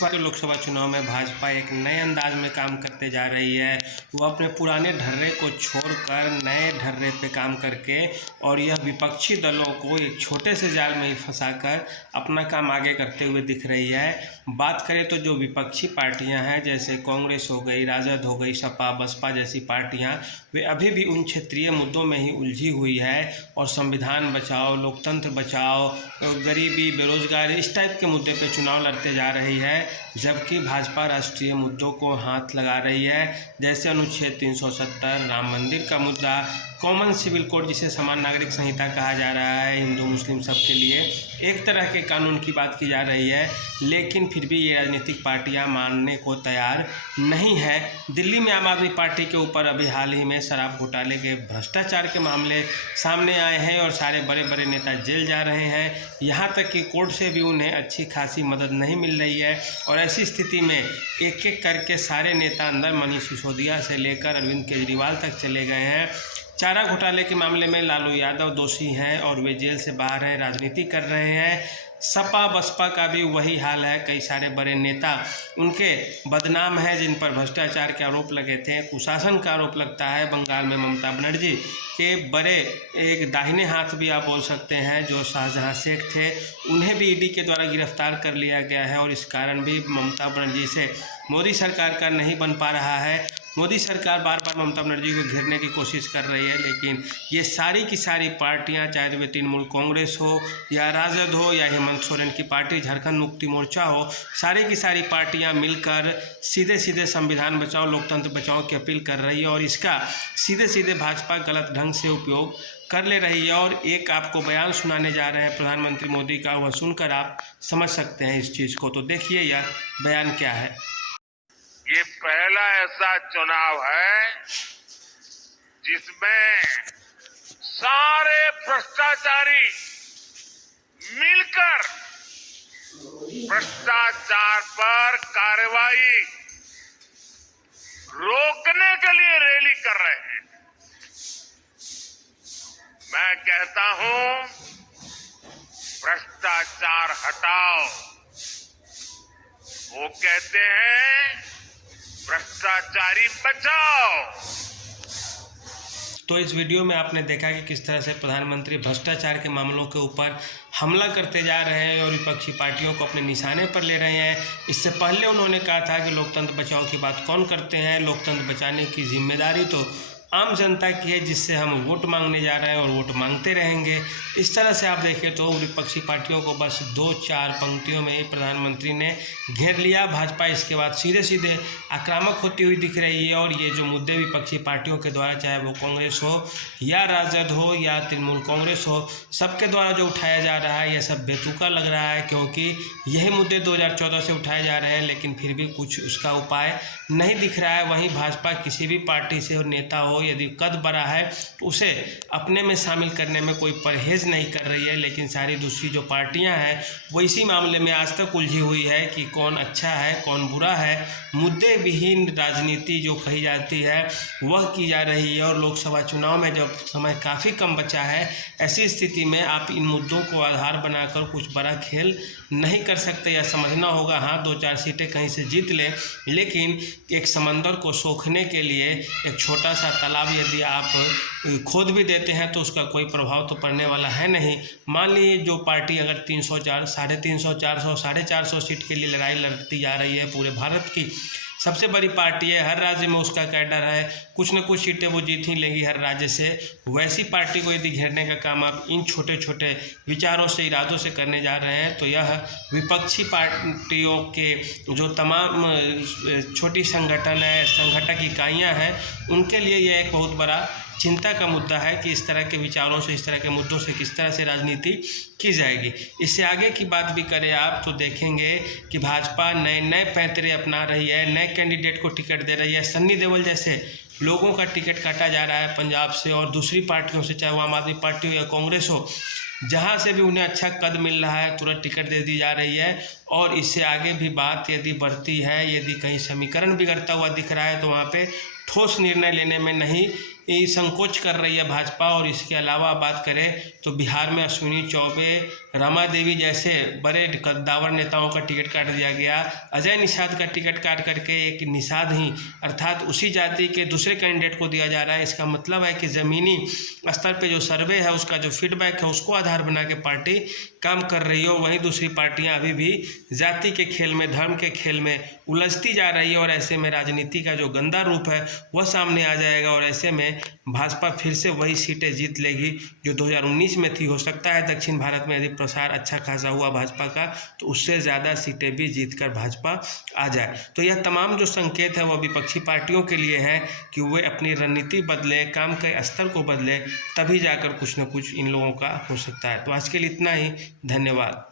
बार के लोकसभा चुनाव में भाजपा एक नए अंदाज में काम करते जा रही है। वो अपने पुराने ढर्रे को छोड़कर नए ढर्रे पे काम करके और यह विपक्षी दलों को एक छोटे से जाल में ही फंसाकर अपना काम आगे करते हुए दिख रही है। बात करें तो जो विपक्षी पार्टियां हैं जैसे कांग्रेस हो गई, राजद हो गई, सपा बसपा जैसी पार्टियां, वे अभी भी उन क्षेत्रीय मुद्दों में ही उलझी हुई है और संविधान बचाओ, लोकतंत्र बचाओ, गरीबी, बेरोजगारी इस टाइप के मुद्दे पे चुनाव लड़ते जा रही है। जबकि भाजपा राष्ट्रीय मुद्दों को हाथ लगा रही है, जैसे अनुच्छेद 370, राम मंदिर का मुद्दा, कॉमन सिविल कोड जिसे समान नागरिक संहिता कहा जा रहा है हिंदू मुस्लिम सबके लिए, एक तरह के कानून की बात की जा रही है। लेकिन फिर भी ये राजनीतिक पार्टियां मानने को तैयार नहीं है। दिल्ली में आम आदमी पार्टी के ऊपर अभी हाल ही में शराब घोटाले के भ्रष्टाचार के मामले सामने आए हैं और सारे बड़े बड़े नेता जेल जा रहे हैं। यहाँ तक कि कोर्ट से भी उन्हें अच्छी खासी मदद नहीं मिल रही है और ऐसी स्थिति में एक एक करके सारे नेता अंदर मनीष सिसोदिया से लेकर अरविंद केजरीवाल तक चले गए हैं। चारा घोटाले के मामले में लालू यादव दोषी हैं और वे जेल से बाहर हैं, राजनीति कर रहे हैं। सपा बसपा का भी वही हाल है। कई सारे बड़े नेता उनके बदनाम हैं जिन पर भ्रष्टाचार के आरोप लगे थे, कुशासन का आरोप लगता है। बंगाल में ममता बनर्जी के बड़े एक दाहिने हाथ भी आप बोल सकते हैं जो शाहजहां शेख थे, उन्हें भी ईडी के द्वारा गिरफ्तार कर लिया गया है और इस कारण भी ममता बनर्जी से मोदी सरकार का नहीं बन पा रहा है। मोदी सरकार बार बार ममता बनर्जी को घेरने की कोशिश कर रही है, लेकिन ये सारी की सारी पार्टियां, चाहे वे तृणमूल कांग्रेस हो या राजद हो या हेमंत सोरेन की पार्टी झारखंड मुक्ति मोर्चा हो, सारी की सारी पार्टियां मिलकर सीधे सीधे संविधान बचाओ, लोकतंत्र बचाओ की अपील कर रही है और इसका सीधे सीधे भाजपा गलत ढंग से उपयोग कर ले रही है। और एक आपको बयान सुनाने जा रहे हैं प्रधानमंत्री मोदी का, वह सुनकर आप समझ सकते हैं इस चीज़ को। तो देखिए यह बयान क्या है। ये पहला ऐसा चुनाव है जिसमें सारे भ्रष्टाचारी मिलकर भ्रष्टाचार पर कार्रवाई रोकने के लिए रैली कर रहे हैं। मैं कहता हूं, भ्रष्टाचार हटाओ। वो कहते हैं भ्रष्टाचारी बचाओ। तो इस वीडियो में आपने देखा कि किस तरह से प्रधानमंत्री भ्रष्टाचार के मामलों के ऊपर हमला करते जा रहे हैं और विपक्षी पार्टियों को अपने निशाने पर ले रहे हैं। इससे पहले उन्होंने कहा था कि लोकतंत्र बचाओ की बात कौन करते हैं, लोकतंत्र बचाने की जिम्मेदारी तो आम जनता की है जिससे हम वोट मांगने जा रहे हैं और वोट मांगते रहेंगे। इस तरह से आप देखें तो विपक्षी पार्टियों को बस 2-4 पंक्तियों में ही प्रधानमंत्री ने घेर लिया। भाजपा इसके बाद सीधे सीधे आक्रामक होती हुई दिख रही है और ये जो मुद्दे विपक्षी पार्टियों के द्वारा, चाहे वो कांग्रेस हो या राजद हो या तृणमूल कांग्रेस हो, सबके द्वारा जो उठाया जा रहा है यह सब बेतुका लग रहा है, क्योंकि यही मुद्दे 2014 से उठाए जा रहे हैं लेकिन फिर भी कुछ उसका उपाय नहीं दिख रहा है। वहीं भाजपा किसी भी पार्टी से और नेता हो यदि कद बड़ा है तो उसे अपने में शामिल करने में कोई परहेज नहीं कर रही है, लेकिन सारी दूसरी जो पार्टियां हैं वो इसी मामले में आज तक उलझी हुई है कि कौन अच्छा है कौन बुरा है। मुद्दे विहीन राजनीति जो कही जाती है वह की जा रही है और लोकसभा चुनाव में जब समय काफ़ी कम बचा है, ऐसी स्थिति में आप इन मुद्दों को आधार बनाकर कुछ बड़ा खेल नहीं कर सकते। या समझना होगा हाँ 2-4 सीटें कहीं से जीत लें, लेकिन एक समंदर को सोखने के लिए एक छोटा सा तालाब यदि आप खोद भी देते हैं तो उसका कोई प्रभाव तो पड़ने वाला है नहीं। मान लीजिए जो पार्टी अगर 300, 350, 400, 450 सीट के लिए लड़ाई लड़ती जा रही है, पूरे भारत की सबसे बड़ी पार्टी है, हर राज्य में उसका कैडर है, कुछ न कुछ सीटें वो जीत ही लेंगी हर राज्य से, वैसी पार्टी को यदि घेरने का काम आप इन छोटे छोटे विचारों से, इरादों से करने जा रहे हैं तो यह विपक्षी पार्टियों के जो तमाम छोटी संगठन है, संगठक इकाइयाँ हैं, उनके लिए यह एक बहुत बड़ा चिंता का मुद्दा है कि इस तरह के विचारों से, इस तरह के मुद्दों से किस तरह से राजनीति की जाएगी। इससे आगे की बात भी करें आप तो देखेंगे कि भाजपा नए नए पैंतरे अपना रही है, नए कैंडिडेट को टिकट दे रही है। सन्नी देओल जैसे लोगों का टिकट काटा जा रहा है पंजाब से और दूसरी पार्टियों से, चाहे वो आम आदमी पार्टी हो या कांग्रेस हो, जहाँ से भी उन्हें अच्छा कद मिल रहा है तुरंत टिकट दे दी जा रही है। और इससे आगे भी बात यदि बढ़ती है, यदि कहीं समीकरण बिगड़ता हुआ दिख रहा है तो वहाँ पे ठोस निर्णय लेने में नहीं ये संकोच कर रही है भाजपा। और इसके अलावा बात करें तो बिहार में अश्विनी चौबे, रमा देवी जैसे बड़े कद्दावर नेताओं का टिकट काट दिया गया। अजय निषाद का टिकट काट करके एक निषाद ही अर्थात उसी जाति के दूसरे कैंडिडेट को दिया जा रहा है। इसका मतलब है कि ज़मीनी स्तर पे जो सर्वे है, उसका जो फीडबैक है, उसको आधार बना के पार्टी काम कर रही हो। वहीं दूसरी पार्टियां अभी भी जाति के खेल में, धर्म के खेल में उलझती जा रही है। और ऐसे में राजनीति का जो गंदा रूप है वह सामने आ जाएगा। और ऐसे में भाजपा फिर से वही सीटें जीत लेगी जो 2019 में थी। हो सकता है दक्षिण भारत में यदि प्रसार अच्छा खासा हुआ भाजपा का तो उससे ज़्यादा सीटें भी जीतकर भाजपा आ जाए। तो यह तमाम जो संकेत है वह विपक्षी पार्टियों के लिए है कि वे अपनी रणनीति बदलें, काम के स्तर को बदलें, तभी जाकर कुछ न कुछ इन लोगों का हो सकता है। तो आज के लिए इतना ही। धन्यवाद।